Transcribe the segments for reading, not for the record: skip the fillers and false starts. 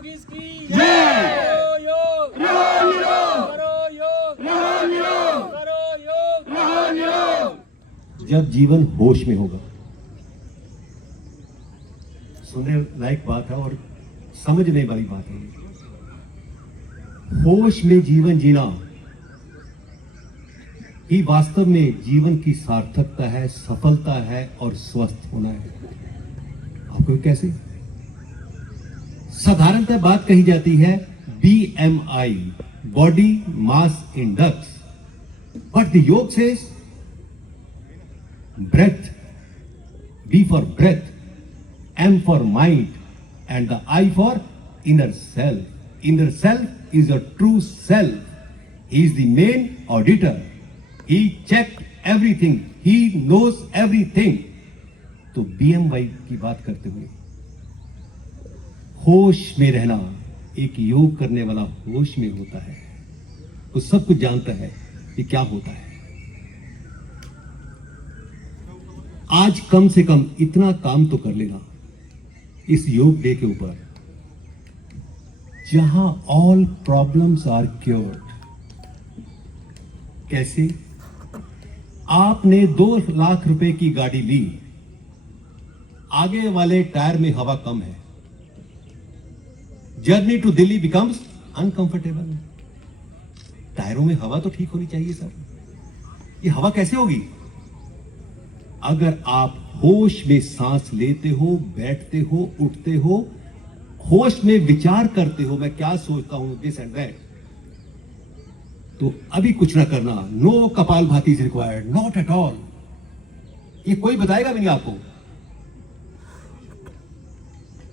योगीश की जय। करो योग, करो योग, करो योग, करो योग। जब जीवन होश में होगा, सुनने लायक बात है और समझने वाली बात है। होश में जीवन जीना ही वास्तव में जीवन की सार्थकता है, सफलता है और स्वस्थ होना है। आपको कैसे? साधारणतः बात कही जाती है BMI, body mass index, but the योग says breath, B for breath, M for mind, and the I for inner self. Inner self is a true self. He is the main auditor. He checked everything. He knows everything. तो BMI की बात करते हुए होश में रहना, एक योग करने वाला होश में होता है, वो सब कुछ जानता है कि क्या होता है। आज कम से कम इतना काम तो कर लेना इस योग डे के ऊपर, जहां ऑल प्रॉब्लम्स आर क्योर्ड। कैसे? आपने 2 लाख रुपए की गाड़ी ली, आगे वाले टायर में हवा कम है, journey to Delhi becomes uncomfortable. टायरों में हवा तो ठीक होनी चाहिए सर, ये हवा कैसे होगी? अगर आप होश में सांस लेते हो, बैठते हो, उठते हो, होश में विचार करते हो, मैं क्या सोचता हूं, दिस एंड दैट, तो अभी कुछ ना करना। No kapalbhati is required, not at all. ये कोई बताएगा भी नहीं आपको।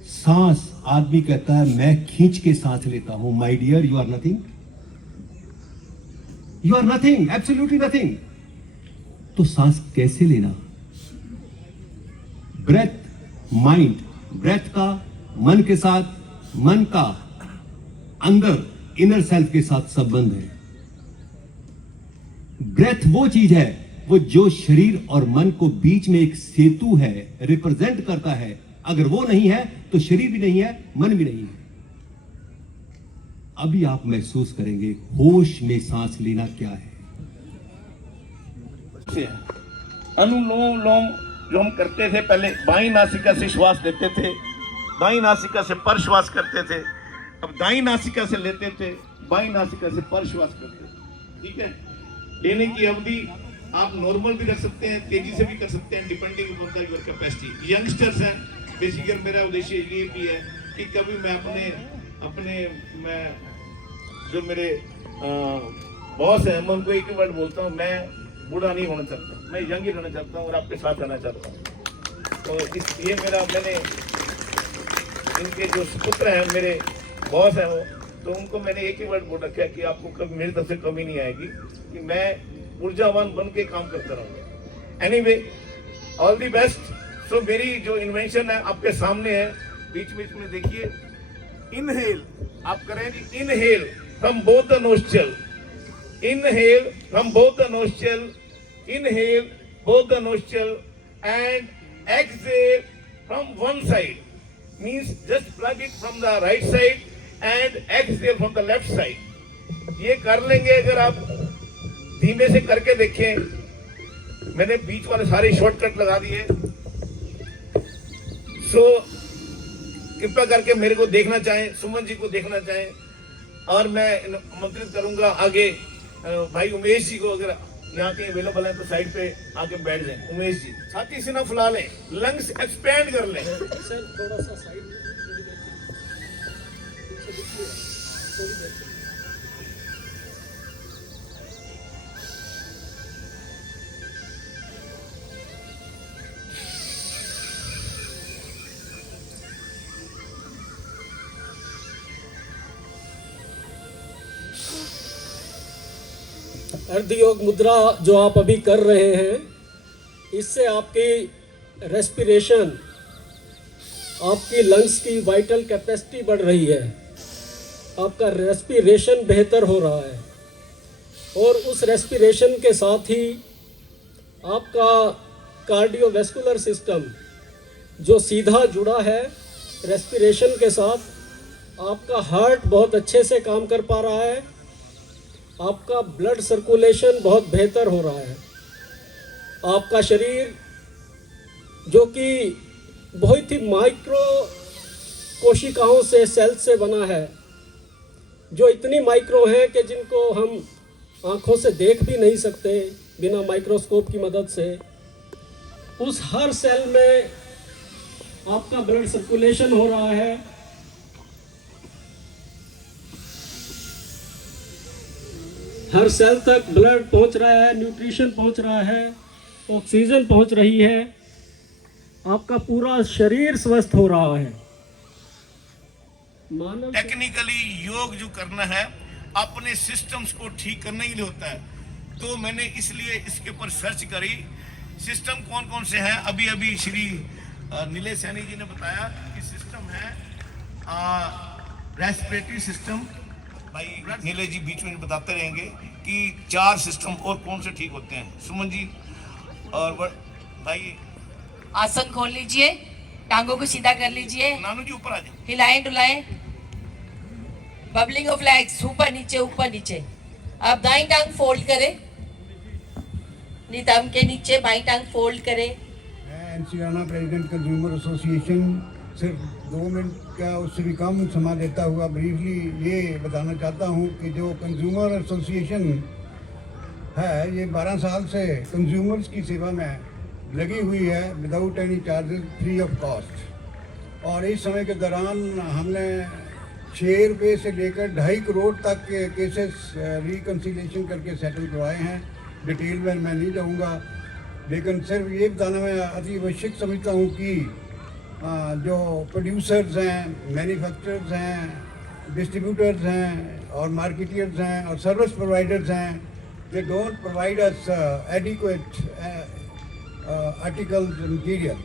सांस, आदमी कहता है मैं खींच के सांस लेता हूं। My dear, you are nothing, you are nothing, absolutely nothing. तो सांस कैसे लेना? ब्रेथ, माइंड, ब्रेथ का मन के साथ, मन का अंदर इनर सेल्फ के साथ संबंध है। ब्रेथ वो चीज है, वो जो शरीर और मन को बीच में एक सेतु है, रिप्रेजेंट करता है। अगर वो नहीं है तो शरीर भी नहीं है, मन भी नहीं है। अभी आप महसूस करेंगे होश में सांस लेना क्या है। अनुलोम विलोम जो हम करते थे, पहले बाईं नासिका से श्वास लेते थे, दाईं नासिका से पर श्वास करते थे, अब दाईं नासिका से लेते थे, बाईं नासिका से पर श्वास करते थे। ठीक है, लेने की अवधि आप नॉर्मल भी रख सकते हैं, तेजी से भी कर सकते हैं, depending upon the your capacity. Youngsters हैं, बेसिकली मेरा उद्देश्य ये भी है कि कभी मैं अपने मैं जो मेरे बॉस है, मैं उनको एक वर्ड बोलता हूँ, मैं बूढ़ा नहीं होना चाहता, मैं यंग ही रहना चाहता हूँ और आपके साथ रहना चाहता हूँ। तो ये मेरा, मैंने इनके जो पुत्र हैं, मेरे बॉस हैं वो, तो उनको मैंने एक ही वर्ड बोल रखा है कि आपको कभी मेरी तरफ से कमी नहीं आएगी, कि मैं ऊर्जावान बन के काम करता रहूँगा। Anyway, all the best. So मेरी जो इन्वेंशन है आपके सामने है, बीच बीच में देखिए। इनहेल आप करें जी, inhale from both the nostril, inhale from both the nostril, inhale both the nostril, and exhale from one side, means just plug it from the right side and exhale from the left side। ये कर लेंगे अगर आप धीमे से करके देखें। मैंने बीच वाले सारे शॉर्टकट लगा दिए। सो कृपया करके मेरे को देखना चाहें, सुमन जी को देखना चाहें, और मैं आमंत्रित करूंगा आगे भाई उमेश जी को, अगर यहाँ के अवेलेबल है तो साइड पे आके बैठ जाएं। उमेश जी छाती सीना फुला लें, लंग्स एक्सपेंड कर लें। सर थोड़ा सा साइड अर्ध योग मुद्रा जो आप अभी कर रहे हैं, इससे आपकी रेस्पिरेशन, आपकी लंग्स की वाइटल कैपेसिटी बढ़ रही है, आपका रेस्पिरेशन बेहतर हो रहा है, और उस रेस्पिरेशन के साथ ही आपका कार्डियोवैस्कुलर सिस्टम जो सीधा जुड़ा है रेस्पिरेशन के साथ, आपका हार्ट बहुत अच्छे से काम कर पा रहा है, आपका ब्लड सर्कुलेशन बहुत बेहतर हो रहा है, आपका शरीर जो कि बहुत ही माइक्रो कोशिकाओं से, सेल से बना है, जो इतनी माइक्रो हैं कि जिनको हम आँखों से देख भी नहीं सकते बिना माइक्रोस्कोप की मदद से, उस हर सेल में आपका ब्लड सर्कुलेशन हो रहा है। हर सेल तक ब्लड पहुंच रहा है, न्यूट्रिशन पहुंच रहा है, ऑक्सीजन पहुंच रही है, आपका पूरा शरीर स्वस्थ हो रहा है। मानव टेक्निकली योग जो करना है अपने सिस्टम्स को ठीक करने के लिए होता है। तो मैंने इसलिए इसके ऊपर सर्च करी सिस्टम कौन कौन से हैं। अभी अभी श्री नीलेश सैनी जी ने बताया कि सिस्टम है रेस्पिरेटरी सिस्टम। भाई नीलेश जी बीच में बताते रहेंगे कि 4 सिस्टम और कौन से ठीक होते हैं। सुमन जी और भाई आसन खोल लीजिए, टांगों को सीधा कर लीजिए, नानू जी ऊपर आ जाए, हिलाएं डुलाएं, बबलिंग ऑफ लेग्स, ऊपर नीचे ऊपर नीचे। आप दाईं टांग फोल्ड करें, नितंब के नीचे बाईं टांग फोल्ड करें। मैं NC Rana president consumer association सिर्फ 2 मिनट का उससे भी कम समय देता हुआ ब्रीफली ये बताना चाहता हूँ कि जो कंज्यूमर एसोसिएशन है ये 12 साल से कंज्यूमर्स की सेवा में लगी हुई है without any charges, free of cost. और इस समय के दौरान हमने 6 रुपये से लेकर 2.5 करोड़ तक के केसेस रिकन्सिलेशन करके सेटल करवाए हैं। डिटेल में मैं नहीं जाऊँगा, लेकिन सिर्फ ये बताना मैं अति आवश्यक समझता हूँ कि जो प्रोड्यूसर्स हैं, मैन्युफैक्चरर्स हैं, डिस्ट्रीब्यूटर्स हैं और मार्केटियर्स हैं और सर्विस प्रोवाइडर्स हैं, they don't provide us adequate articles material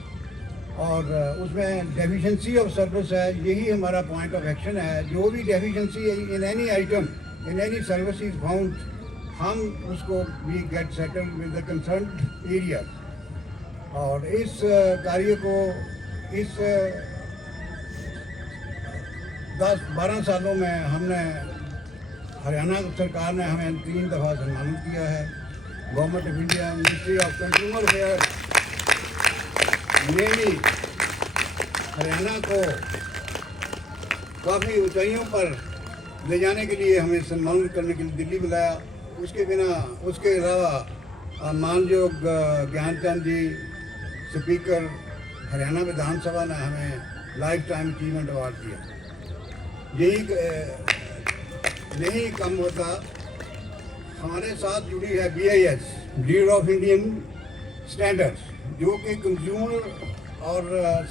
और उसमें डेफिशिएंसी ऑफ सर्विस है। यही हमारा पॉइंट ऑफ एक्शन है। जो भी deficiency in any item, in any service is found, हम उसको we get settle with the concerned area. और इस कार्य को इस 10-12 सालों में हमने हरियाणा सरकार ने हमें 3 दफ़ा सम्मानित किया है। Government of India, ministry of consumer affair ने भी हरियाणा को काफ़ी ऊंचाइयों पर ले जाने के लिए हमें सम्मानित करने के लिए दिल्ली बुलाया। उसके अलावा मानयोग ज्ञानचंद जी स्पीकर हरियाणा विधानसभा ने हमें लाइफ टाइम अचीवमेंट अवार्ड दिया। यही कम होता, हमारे साथ जुड़ी है BIS, bureau of Indian standards, जो कि कंज्यूमर और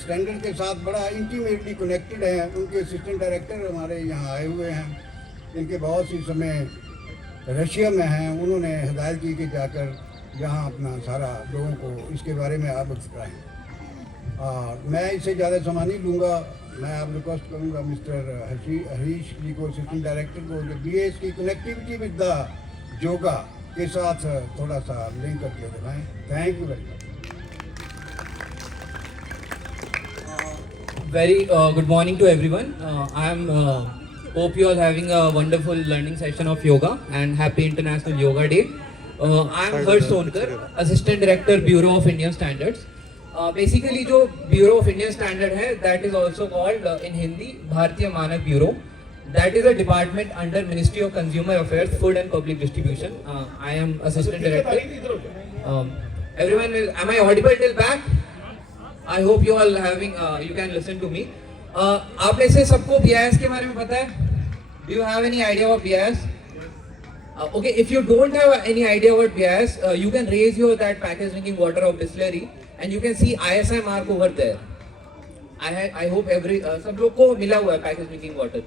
स्टैंडर्ड के साथ बड़ा इंटीमेटली कनेक्टेड है। उनके असिस्टेंट डायरेक्टर हमारे यहाँ आए हुए हैं, इनके बहुत सी समय रशिया में हैं। उन्होंने हिदायत की कि जाकर यहाँ अपना सारा लोगों को इसके बारे में अवगत कराएँ। और मैं इससे ज़्यादा समय नहीं लूँगा। मैं आप रिक्वेस्ट करूँगा मिस्टर हरीश जी को, असिस्टेंट डायरेक्टर को, जो BIS की कनेक्टिविटी विद द योगा के साथ थोड़ा सा लिंक करके दिखाएँ। Thank you very much. Very good morning to everyone. Hope you all having a wonderful learning session of yoga and happy International Yoga Day. I am Harsh Sonkar, Assistant Director, Bureau of Indian Standards. Basically जो Bureau of Indian Standard है, that is also called in Hindi भारतीय मानक Bureau. That is a department under Ministry of Consumer Affairs, Food and Public Distribution. I am Assistant Director. Everyone, am I audible till back? I hope you all having, you can listen to me. आप में से सबको BIS के बारे में पता है? Do you have any idea about BIS? Okay, if you don't have any idea about BIS, you can raise your that packaged drinking water of Bisleri and you can see ISI mark over there. I hope सब लोग को मिला हुआ है packaged drinking water.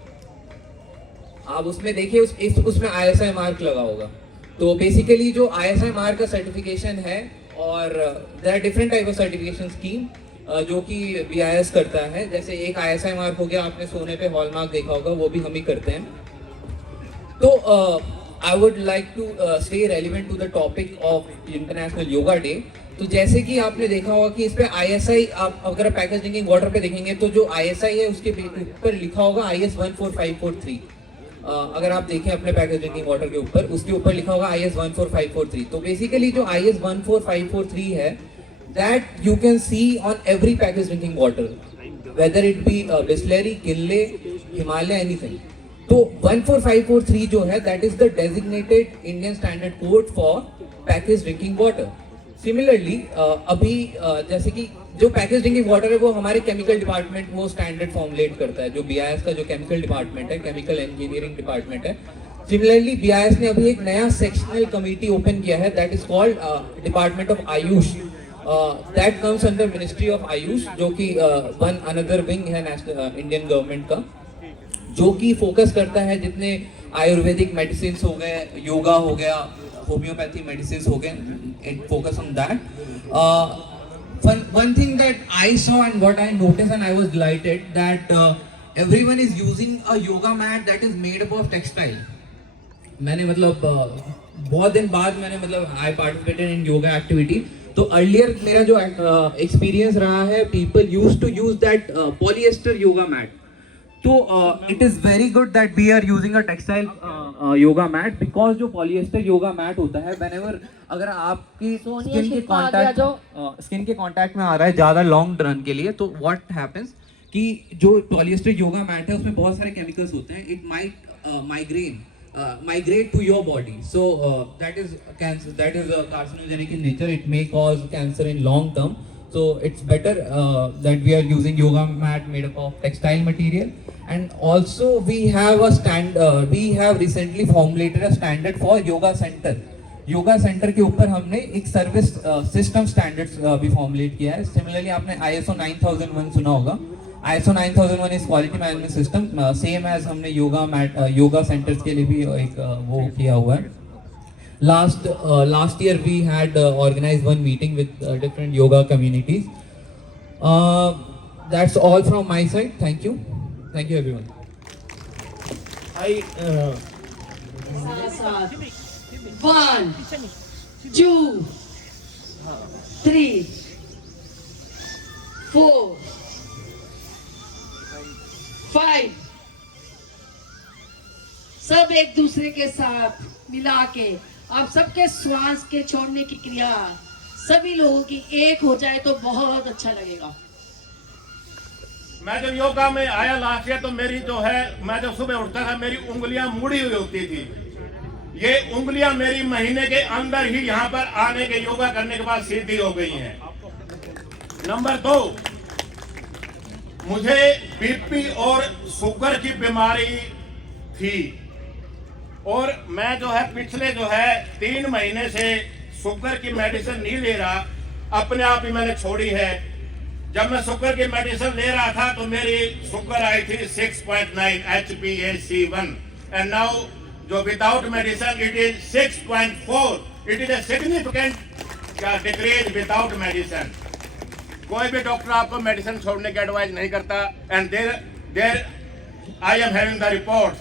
आप उसमें देखिए उसमें ISI मार्क लगा होगा। तो बेसिकली जो ISI मार्क का सर्टिफिकेशन है और there are different type of certification scheme जो कि BIS करता है। जैसे एक ISI मार्क हो गया, आपने सोने पे हॉलमार्क देखा होगा, वो भी हम ही करते हैं। तो I would like to stay relevant to the topic of International Yoga Day. तो जैसे कि आपने देखा होगा कि इस पे ISI, आप अगर पैकेज ड्रिंकिंग वाटर पे देखेंगे तो जो ISI है उसके ऊपर लिखा होगा IS 14543। अगर आप देखें अपने पैकेज ड्रिंकिंग वाटर के ऊपर, उसके ऊपर लिखा होगा IS 14543। तो बेसिकली जो IS 14543 है, that you can see on every package drinking water, whether it be Bisleri, Kinley, Himalaya, anything. तो 14543 जो है that is the designated Indian standard code for package drinking water. Similarly अभी जैसे कि जो पैकेज ड्रिंकिंग वाटर है वो हमारे केमिकल डिपार्टमेंट वो स्टैंडर्ड फॉर्मुलेट करता है, जो BIS का जो केमिकल डिपार्टमेंट है, केमिकल इंजीनियरिंग डिपार्टमेंट है। सिमिलरली BIS ने अभी एक नया सेक्शनल कमेटी ओपन किया है, that is called department of Ayush, that comes under ministry of Ayush, जो कि वन अनदर विंग है नेशनल इंडियन गवर्नमेंट का, जो कि फोकस करता है जितने आयुर्वेदिक मेडिसिन हो गए, योगा हो गया, होम्योपैथी मेडिसिन हो गए, it focus on that. One thing that I saw and what I noticed and I was delighted that everyone is using a yoga mat that is made up of textile. मैंने मतलब बहुत दिन बाद मैंने मतलब I participated in yoga activity. तो earlier मेरा जो एक्सपीरियंस रहा है, people used to use that polyester yoga mat. तो it is very good that we are using a textile yoga mat, because जो पॉलिएस्टर योगा मैट होता है, whenever अगर आपकी स्किन के कांटेक्ट में आ रहा है ज़्यादा लॉन्ग रन के लिए, तो व्हाट हैपेंस कि जो पॉलिएस्टर योगा मैट है उसमें बहुत सारे केमिकल्स होते हैं, it might migrate to your body, so that is cancer, that is carcinogenic in nature, it may cause cancer in long term. So it's better that we are using yoga mat made up of textile material. And also we have we have recently formulated a standard for yoga center. Yoga centre के ऊपर हमने एक service system standards भी formulate किया है। Similarly आपने ISO 9001 सुना होगा, ISO 9001 is quality management system, same as हमने योगा सेंटर्स के लिए भी एक वो किया हुआ है। Last year we had organized one meeting with different yoga communities. That's all from my side. Thank you everyone. साथ 1 2 3 4 5 सब एक दूसरे के साथ मिला के आप सबके श्वास के छोड़ने की क्रिया सभी लोगों की एक हो जाए तो बहुत अच्छा लगेगा। मैं जब योगा में आया लास्ट ईयर, तो मेरी जो है, मैं जब सुबह उठता था मेरी उंगलियां मुड़ी हुई होती थी। ये उंगलियां मेरी महीने के अंदर ही यहाँ पर आने के योगा करने के बाद सीधी हो गई हैं। नंबर 2, मुझे BP और शुगर की बीमारी थी, और मैं जो है पिछले जो है 3 महीने से शुगर की मेडिसिन नहीं ले रहा, अपने आप ही मैंने छोड़ी है। जब मैं शुगर की मेडिसिन ले रहा था तो मेरी शुगर आई थी 6.9 HbA1C1, एंड नाउ जो without medicine it is 6.4। It is a significant decrease without medicine. कोई भी डॉक्टर आपको मेडिसिन छोड़ने की एडवाइस नहीं करता, and there I am having the reports,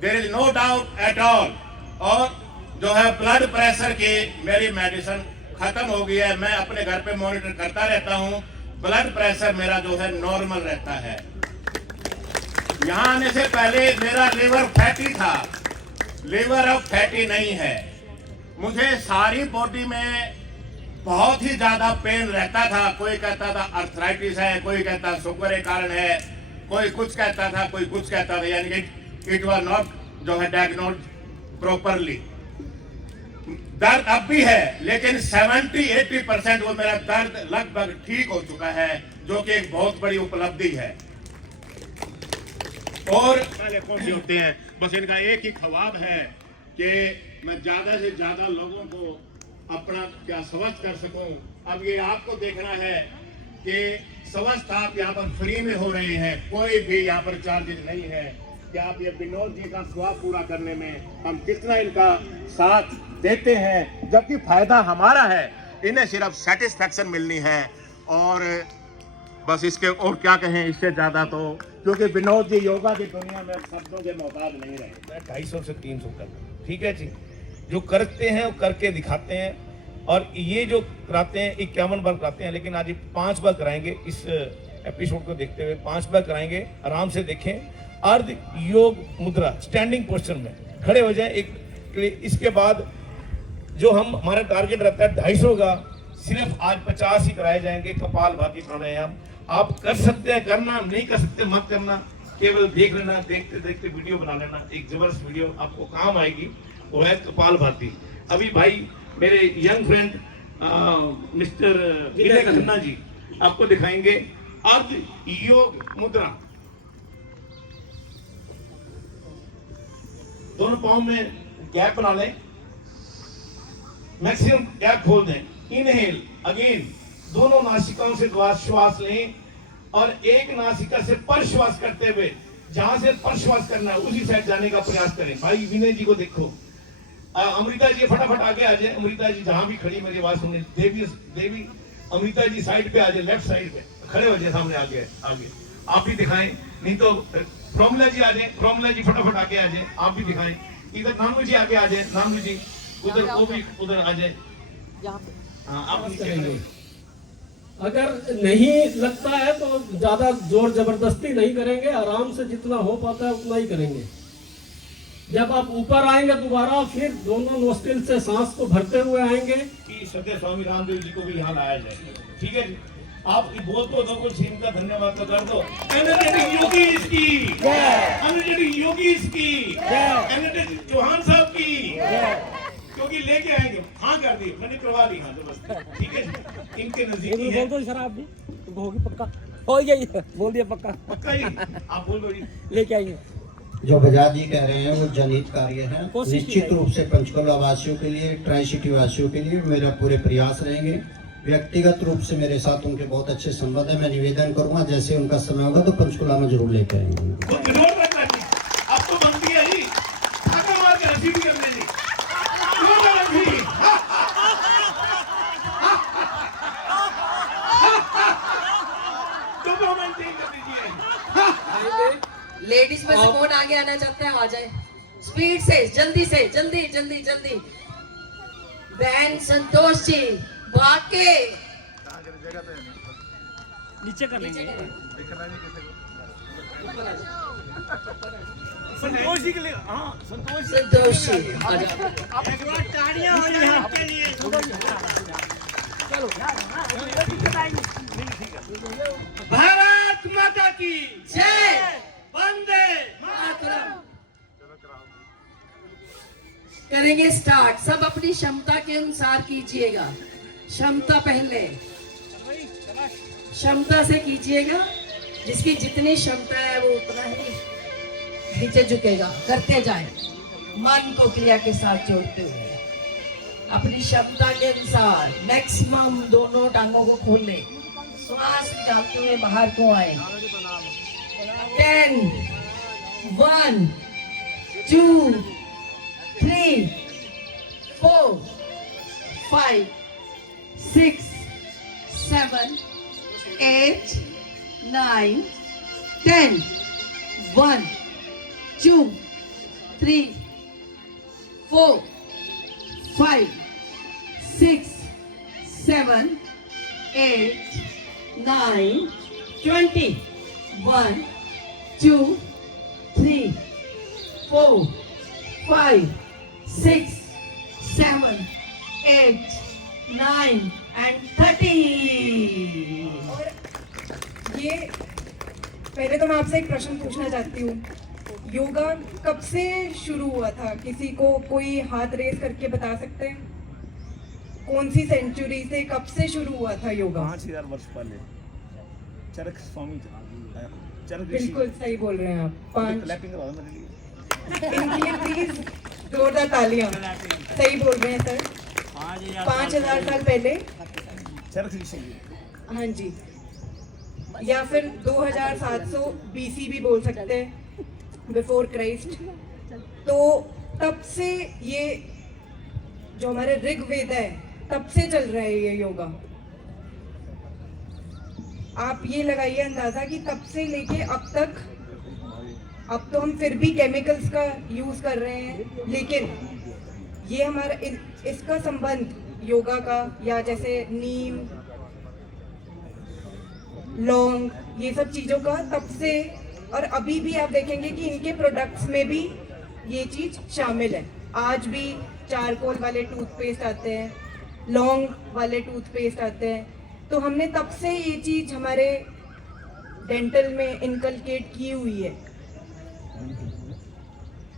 there is no doubt at all. और जो है ब्लड प्रेशर की मेरी मेडिसिन खत्म हो गई है, मैं अपने घर पे मॉनिटर करता रहता हूँ, ब्लड प्रेशर मेरा जो है नॉर्मल रहता है। यहाँ आने से पहले मेरा लिवर फैटी था, लिवर अब फैटी नहीं है। मुझे सारी बॉडी में बहुत ही ज्यादा पेन रहता था, कोई कहता था अर्थराइटिस है, कोई कहता शुगर के कारण है, कोई कुछ कहता था, कोई कुछ कहता था, यानी कि इट वाज नॉट जो है डायग्नोज प्रॉपरली। दर्द अब भी है, लेकिन 70-80% वो मेरा दर्द लगभग ठीक हो चुका है, जो कि एक बहुत बड़ी उपलब्धि है। और कौन से होते हैं, बस इनका एक ही ख्वाब है कि मैं ज्यादा से ज्यादा लोगों को अपना क्या स्वस्थ कर सकूं। अब ये आपको देखना है कि स्वस्थ आप यहाँ पर फ्री में हो रहे हैं, कोई भी यहाँ पर चार्जेस नहीं है। कि आप ये विनोद जी का ख्वाब पूरा करने में हम कितना इनका साथ देते हैं, जबकि फायदा हमारा है, इन्हें सिर्फ सेटिस्फैक्शन मिलनी है। और बस इसके और क्या कहें इससे ज्यादा, तो क्योंकि विनोद जी योगा की दुनिया में शब्दों के मोहताज नहीं रहे। मैं 250 से 300 करता हूं, ठीक है जी। जो करते हैं वो करके दिखाते हैं, और ये जो कराते हैं 51 बार कराते हैं, लेकिन आज 5 बार कराएंगे। इस एपिसोड को देखते हुए 5 बार कराएंगे। आराम से देखें। अर्ध योग मुद्रा, स्टैंडिंग पोस्चर में खड़े हो जाएं। इसके बाद जो हमारा टारगेट रहता है 250 का, सिर्फ आज 50 ही कराए जाएंगे। कपालभाति प्राणायाम आप कर सकते हैं, करना नहीं कर सकते मत करना, केवल देख लेना, देखते देखते वीडियो बना लेना। एक जबरदस्त वीडियो आपको काम आएगी, वो है कपालभाति। अभी भाई मेरे यंग फ्रेंड मिस्टर विनय खन्ना जी आपको दिखाएंगे अर्ध योग मुद्रा। दोनों पाँव में गैप बना लें, मैक्सिमम गैप खोल दें। इनहेल अगेन, दोनों नासिकाओं से श्वास लें और एक नासिका से परश्वास करते हुए जहां से परश्वास करना है उसी साइड जाने का प्रयास करें। भाई विनय जी को देखो, अमृता जी फटाफट आगे आ जाए। अमृता जी जहां भी खड़ी मेरी आवाज सुने, देवी अमृता जी साइड पे आ जाए, लेफ्ट साइड पे खड़े हो जाए, सामने आगे आप भी दिखाएं। नहीं तो प्रोमिला जी आ जाए, प्रोमिला जी फटाफट आगे आ जाए, आप भी दिखाएं। इधर नानू जी आगे आ जाए, नानू जी उधर, वो भी उधर आ जाए। आप करेंगे। अगर नहीं लगता है तो ज्यादा जोर जबरदस्ती नहीं करेंगे, आराम से जितना हो पाता है उतना ही करेंगे। जब आप ऊपर आएंगे दोबारा, फिर दोनों नोस्ट्रिल से सांस को भरते हुए आएंगे। कि सत्य स्वामी रामदेव जी को भी यहाँ लाया जाए। ठीक है जी, आप बोल तो दो कुछ, इनका धन्यवाद तो कर दो। एनर्जेटिक योगी इसकी, एनर्जेटिक योगी इसकी, एनर्जेटिक चौहान साहब की, क्योंकि लेके आएंगे। हाँ कर दी, मैंने करवा दी। हाँ जबरदस्त, ठीक है। इनके नजदीकी है। बोल दो सर, आप भी होगी पक्का, हो गई, बोल दिया पक्का, पक्का ही आप बोल दो जी। लेके आएंगे। जो बजाज जी कह रहे हैं वो जनहित कार्य है। निश्चित रूप से पंचकुला वासियों के लिए, ट्राई सिटी वासियों के लिए मेरा पूरे प्रयास रहेंगे। व्यक्तिगत रूप से मेरे साथ उनके बहुत अच्छे संबंध है। मैं निवेदन करूंगा जैसे उनका समय होगा तो पंचकुला में जरूर लेकर आएंगे। आप तो बनती है ही, आगे मार के रसीद करने जी। लेडीज में से कौन आगे आना चाहता है आ जाए, स्पीड से, जल्दी से, जल्दी जल्दी जल्दी। बहन संतोष जी बाके नीचे कर लीजिए। संतोष जी के लिए, हाँ संतोष जी आ जाओ। तालियां हो जाए आपके लिए। चलो भारत माता की जय, वंदे मातरम। करेंगे स्टार्ट, सब अपनी क्षमता के अनुसार कीजिएगा। क्षमता पहले, क्षमता से कीजिएगा। जिसकी जितनी क्षमता है वो उतना ही नीचे झुकेगा। करते जाए, मन को क्रिया के साथ जोड़ते हुए अपनी क्षमता के अनुसार मैक्सिमम दोनों टांगों को खोल ले। श्वास निकालते हुए बाहर को आए। 10, 1, 2, 3, 4, 5, 6, 7, 8, 9, 10, 1, 2, 3, 4, 5, 6, 7, 8, 9, 20, 1, 2, 3, 4, 5, 6, 7, 8, 9 and 30. ये पहले तो मैं आपसे एक प्रश्न पूछना चाहती हूँ, योगा कब से शुरू हुआ था? किसी को कोई हाथ रेस करके बता सकते हैं? कौन सी सेंचुरी से कब से शुरू हुआ था योगा? 5000 वर्ष पहले चरक स्वामी, चरक ऋषि। बिल्कुल सही बोल रहे हैं आप। 5 क्लैपिंग करवा दो मेरे लिए। इनके लिए प्लीज जोरदार तालियां। सही बोल रहे हैं सर, 5000 साल पहले। चरक ऋषि, हाँ जी, या फिर 2700 BC भी बोल सकते हैं, बिफोर क्राइस्ट। तो तब से ये जो हमारे ऋग्वेद है तब से चल रहा है ये योगा। आप ये लगाइए अंदाजा कि तब से लेके अब तक, अब तो हम फिर भी केमिकल्स का यूज कर रहे हैं, लेकिन ये हमारा इसका संबंध योगा का, या जैसे नीम, लौंग, ये सब चीज़ों का तब से और अभी भी आप देखेंगे कि इनके प्रोडक्ट्स में भी ये चीज़ शामिल है। आज भी चारकोल वाले टूथपेस्ट आते हैं, लौंग वाले टूथपेस्ट आते हैं। तो हमने तब से ये चीज़ हमारे डेंटल में इनकलकेट की हुई है।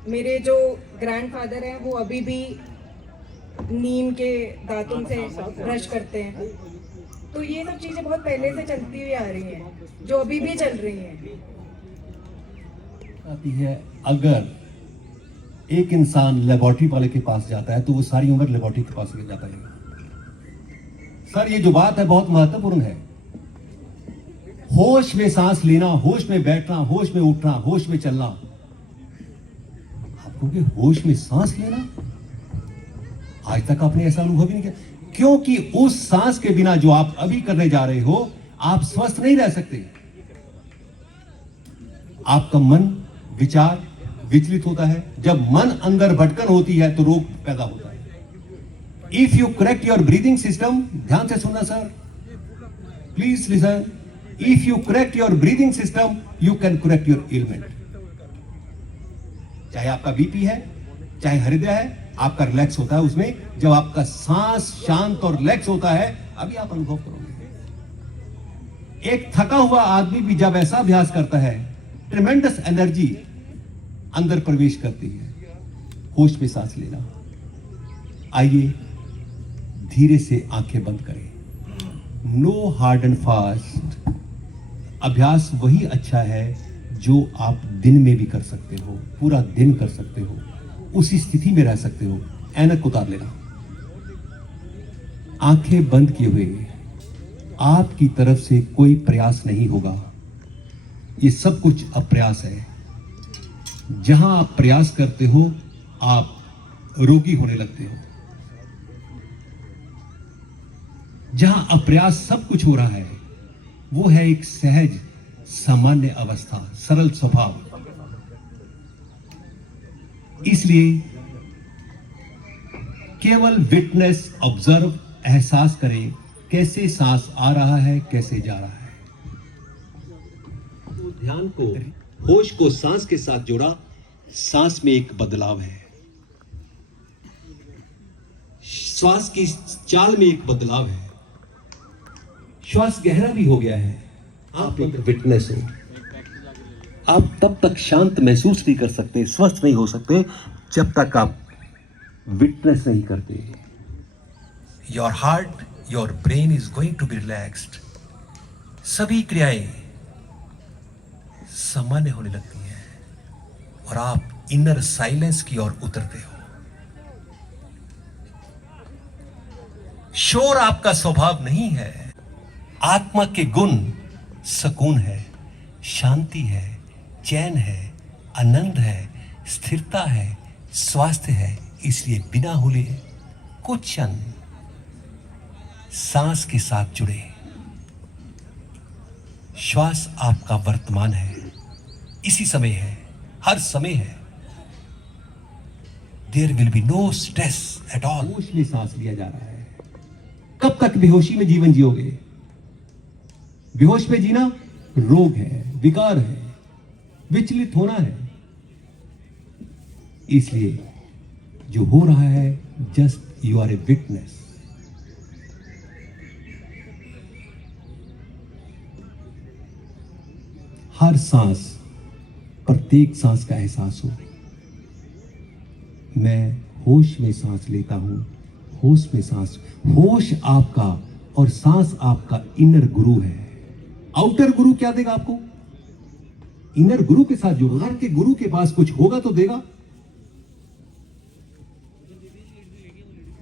मेरे जो ग्रैंडफादर हैं वो अभी भी नीम के दातुन से ब्रश करते हैं। तो ये सब चीज़ें बहुत पहले से चलती हुई आ रही हैं, जो अभी भी चल रही हैं। आती है, अगर एक इंसान लेबोरेटरी वाले के पास जाता है तो वो सारी उम्र लेबोरेटरी के पास जाता है। सर, ये जो बात है बहुत महत्वपूर्ण है। होश में सांस लेना, होश में बैठना, होश में उठना, होश में चलना। आपको कि होश में सांस लेना, आज तक आपने ऐसा अनुभव ही नहीं किया, क्योंकि उस सांस के बिना जो आप अभी करने जा रहे हो, आप स्वस्थ नहीं रह सकते। आपका मन, विचार विचलित होता है। जब मन अंदर भटकन होती है तो रोग पैदा होता है। If you correct your breathing system, ध्यान से सुनना sir, please listen. If you correct your breathing system, you can correct your element. चाहे आपका बीपी है, चाहे हृदय है, आपका रिलैक्स होता है उसमें। जब आपका सांस शांत और रिलैक्स होता है, अभी आप अनुभव करोगे। एक थका हुआ आदमी भी जब ऐसा अभ्यास करता है, ट्रेमेंडस एनर्जी अंदर प्रवेश करती है। होश में सांस लेना। आइए धीरे से आंखें बंद करें। No hard and fast. अभ्यास वही अच्छा है जो आप दिन में भी कर सकते हो, पूरा दिन कर सकते हो, उसी स्थिति में रह सकते हो। ऐनक उतार लेना, आंखें बंद किए हुए। आपकी तरफ से कोई प्रयास नहीं होगा, ये सब कुछ अप्रयास है। जहां आप प्रयास करते हो, आप रोगी होने लगते हो। जहां अप्रयास सब कुछ हो रहा है, वो है एक सहज सामान्य अवस्था, सरल स्वभाव। इसलिए केवल विटनेस, ऑब्जर्व, एहसास करें कैसे सांस आ रहा है, कैसे जा रहा है। तो ध्यान को, होश को सांस के साथ जोड़ा। सांस में एक बदलाव है, श्वास की चाल में एक बदलाव है। श्वास गहरा भी हो गया है। आप एक विटनेस हो। आप तब तक शांत महसूस नहीं कर सकते, स्वस्थ नहीं हो सकते, जब तक आप विटनेस नहीं करते। Your heart, your brain is going to be relaxed. सभी क्रियाएं सामान्य होने लगती हैं और आप इनर साइलेंस की ओर उतरते हो। शोर आपका स्वभाव नहीं है। आत्मा के गुण सुकून है, शांति है, चैन है, आनंद है, स्थिरता है, स्वास्थ्य है। इसलिए बिना हुले कुछ क्षण सांस के साथ जुड़े। श्वास आपका वर्तमान है, इसी समय है, हर समय है। There will be no stress at all. होश में सांस लिया जा रहा है। कब तक बेहोशी में जीवन जियोगे? बेहोश में जीना रोग है, विकार है, विचलित होना है। इसलिए जो हो रहा है, just you are a witness. हर सांस, प्रत्येक सांस का एहसास हो। मैं होश में सांस लेता हूं, होश में सांस। होश आपका और सांस आपका इनर गुरु है। आउटर गुरु क्या देगा आपको? इनर गुरु के साथ जो बाहर के गुरु के पास कुछ होगा तो देगा।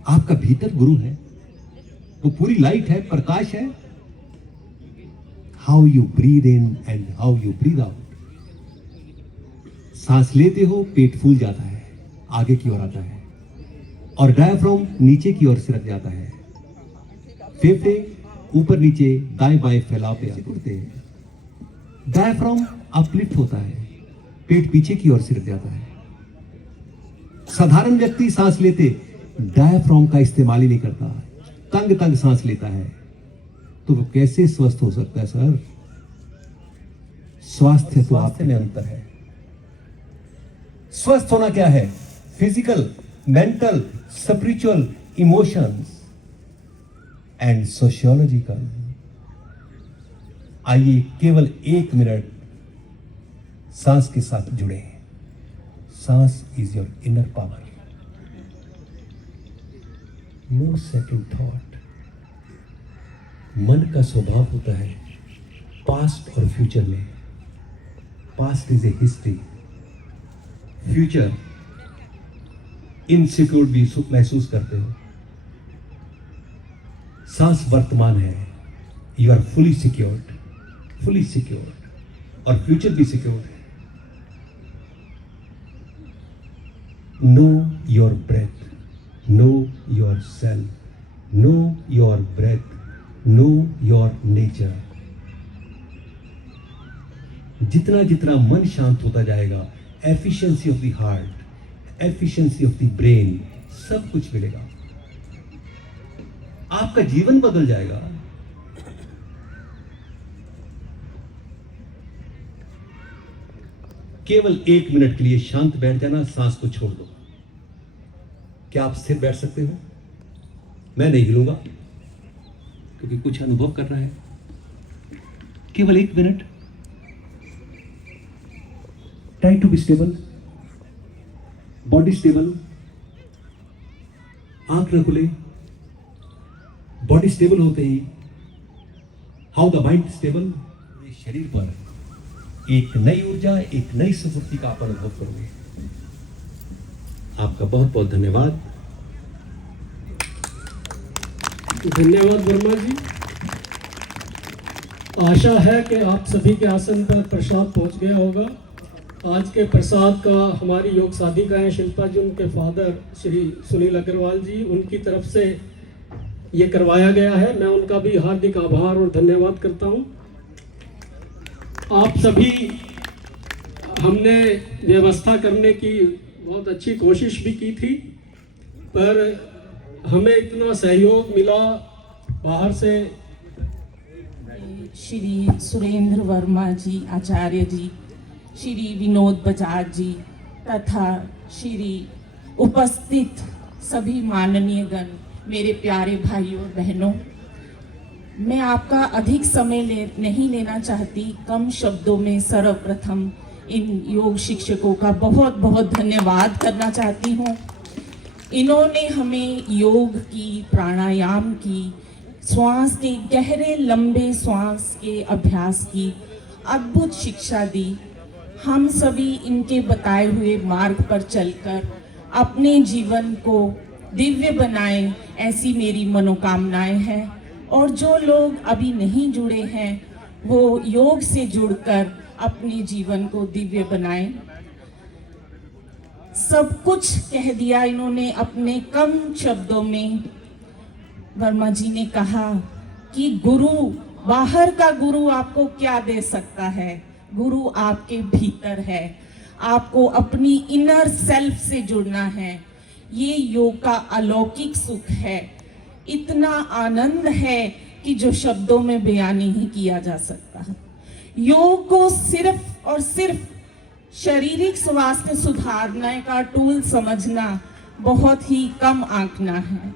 आपका भीतर गुरु है, वो पूरी लाइट है, प्रकाश है। How you breathe in and how you breathe out. सांस लेते हो, पेट फूल जाता है, आगे की ओर आता है, और डायफ्राम नीचे की ओर सिरक जाता है। फेफड़े ऊपर नीचे दाएं बाएं फैलाव पे उड़ते हैं। डायफ्राम अपलिफ्ट होता है, पेट पीछे की ओर सिरक जाता है। साधारण व्यक्ति सांस लेते डायफ्राम का इस्तेमाल ही नहीं करता। तंग तंग सांस लेता है तो वो कैसे स्वस्थ हो सकता है सर? स्वास्थ्य तो आप में अंतर है। स्वस्थ होना क्या है? Physical, mental, spiritual, emotions and sociological. आइए केवल 1 मिनट सांस के साथ जुड़े। सांस is your inner power. No second thought. मन का स्वभाव होता है पास्ट और फ्यूचर में। Past is a history, future insecure भी महसूस करते हो। सांस वर्तमान है, यू आर फुली सिक्योर्ड और फ्यूचर भी सिक्योर्ड है। Know your breath, know your self, know your breath, know your nature. जितना जितना मन शांत होता जाएगा, efficiency of the heart, efficiency of the brain, सब कुछ मिलेगा। आपका जीवन बदल जाएगा। केवल 1 मिनट के लिए शांत बैठ जाना, सांस को छोड़ दो। क्या आप स्थिर बैठ सकते हो? मैं नहीं हिलूंगा क्योंकि कुछ अनुभव करना है। केवल 1 minute. Try to be stable, body stable, आंख न खुले। बॉडी स्टेबल होते ही हाउ द माइंड स्टेबल, शरीर पर एक नई ऊर्जा, एक नई स्फूर्ति का आप अनुभव करोगे। आपका बहुत बहुत धन्यवाद। धन्यवाद वर्मा जी। आशा है कि आप सभी के आसन पर प्रसाद पहुंच गया होगा। आज के प्रसाद का हमारी योग साधिका हैं शिल्पा जी, उनके फादर श्री सुनील अग्रवाल जी, उनकी तरफ से ये करवाया गया है। मैं उनका भी हार्दिक आभार और धन्यवाद करता हूँ। आप सभी, हमने व्यवस्था करने की बहुत अच्छी कोशिश भी की थी, पर हमें इतना सहयोग मिला बाहर से। श्री सुरेंद्र वर्मा जी आचार्य जी, श्री विनोद बजाज जी तथा श्री उपस्थित सभी माननीय गण, मेरे प्यारे भाइयों और बहनों, मैं आपका अधिक समय नहीं लेना चाहती। कम शब्दों में सर्वप्रथम इन योग शिक्षकों का बहुत बहुत धन्यवाद करना चाहती हूँ। इन्होंने हमें योग की, प्राणायाम की, श्वास के गहरे लंबे श्वास के अभ्यास की अद्भुत शिक्षा दी। हम सभी इनके बताए हुए मार्ग पर चलकर अपने जीवन को दिव्य बनाएं, ऐसी मेरी मनोकामनाएं हैं। और जो लोग अभी नहीं जुड़े हैं वो योग से जुड़कर अपने जीवन को दिव्य बनाएं। सब कुछ कह दिया इन्होंने अपने कम शब्दों में। वर्मा जी ने कहा कि गुरु, बाहर का गुरु आपको क्या दे सकता है? गुरु आपके भीतर है। आपको अपनी इनर सेल्फ से जुड़ना है। ये योग का अलौकिक सुख है। इतना आनंद है कि जो शब्दों में बयान नहीं किया जा सकता। योग को सिर्फ और सिर्फ शारीरिक स्वास्थ्य सुधारने का टूल समझना बहुत ही कम आंकना है।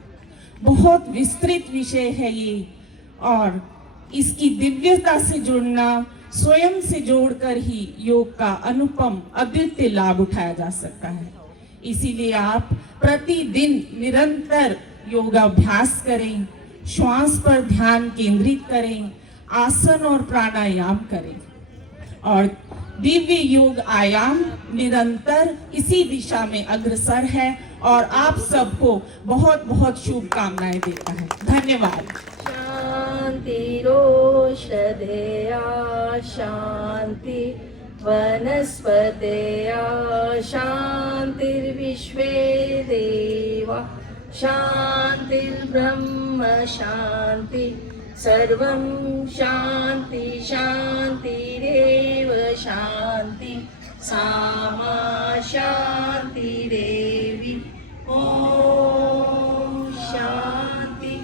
बहुत विस्तृत विषय है ये, और इसकी दिव्यता से जुड़ना, स्वयं से जोड़कर ही योग का अनुपम अद्वितीय लाभ उठाया जा सकता है। इसीलिए आप प्रतिदिन निरंतर योगाभ्यास करें, श्वास पर ध्यान केंद्रित करें, आसन और प्राणायाम करें, और दिव्य योग आयाम निरंतर इसी दिशा में अग्रसर है। और आप सबको बहुत बहुत शुभकामनाएं देता है। धन्यवाद। शान्तिरोषधया शान्ति वनस्पतया शान्तिर्विश्वे देवा शान्तिर्ब्रह्म शान्ति सर्वं शान्ति शान्तिरेव शान्ति सामा शान्तिरेवि। ॐ शान्ति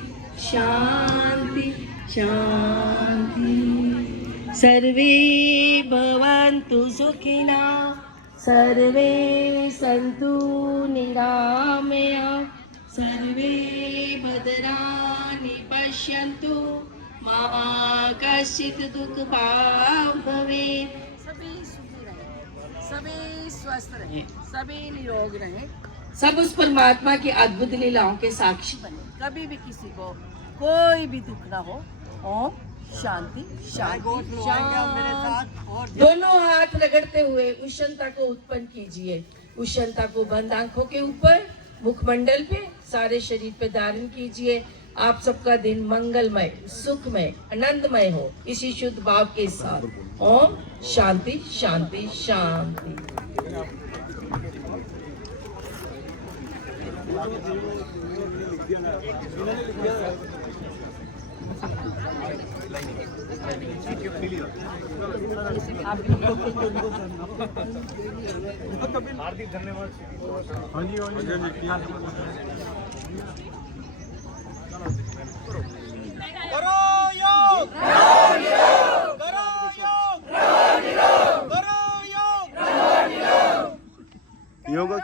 शान्ति। सर्वे भवन्तु सुखिना सर्वे सन्तु निरामया सर्वे भद्राणि पश्यन्तु मा कश्चित् दुःखभाग् भवेत्। सभी सुखी रहे, सभी स्वस्थ रहे, सभी निरोग रहे, सब उस परमात्मा की अद्भुत लीलाओं के साक्षी बने। कभी भी किसी को कोई भी दुख ना हो। ओम शांति शांति शांति। दोनों हाथ रगड़ते हुए उष्णता को उत्पन्न कीजिए। उष्णता को बंद आंखों के ऊपर, मुखमंडल पे, सारे शरीर पे धारण कीजिए। आप सबका दिन मंगलमय, सुखमय, आनंदमय हो इसी शुद्ध भाव के साथ। ओम शांति शांति शांति। हार्दिक धन्यवाद। करो योग, करो योग, करो योग। योगा